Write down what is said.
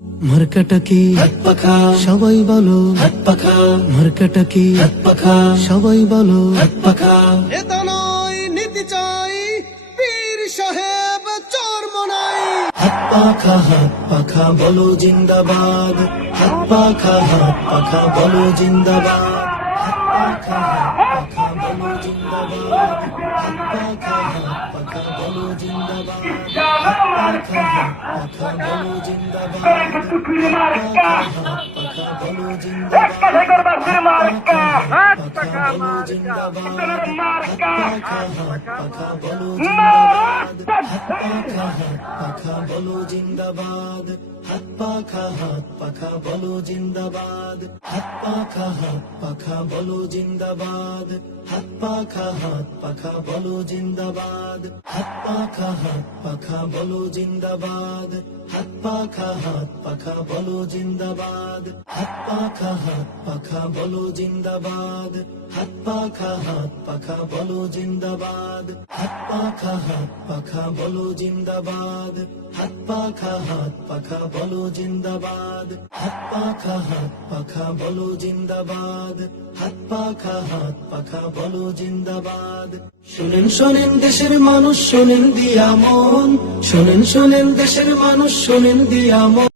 মার্কাটা কি হাত পাখা সবাই বলো, হাত পাখা মার্কাটা কি হাত পাখা সবাই বলো। হাত পাখা নেতা নয় নীতি চাই, পীর সাহেব চর্ম নাই। হাত পাখা বলো জিন্দাবাদ, হাত পাখা বলো জিন্দাবাদ, হাত পাখা বলো জিন্দাবাদ, হাত পাখা বলো জিন্দাবাদ, হাত পাখা বলো জিন্দাবাদ, হাত পাখা বলো জিন্দাবাদ, হাত পাখা বলো জিন্দাবাদ, হাত পাখা বলো জিন্দাবাদ, পাখা বলো জিন্দাবাদ, হাত পাখা বলো জিন্দাবাদ, হাত পাখা বলো জিন্দাবাদ, হাত পাখা বলো জিন্দাবাদ, হাত পাখা বলো জিন্দাবাদ, হাত পাখা বলো জিন্দাবাদ, হাত পাখা বলো জিন্দাবাদ, হাত পাখা বলো জিন্দাবাদ, হাত পাখা বলো জিন্দাবাদ, হাত পাখা বলো জিন্দাবাদ, হাত পাখা বলো জিন্দাবাদ, হাত পাখা বলো জিন্দাবাদ। শোনেন শোনেন দেশের মানুষ, শোনেন দিয়া মন, শোনেন শোনেন দেশের মানুষ, শোনেন দিয়া মন।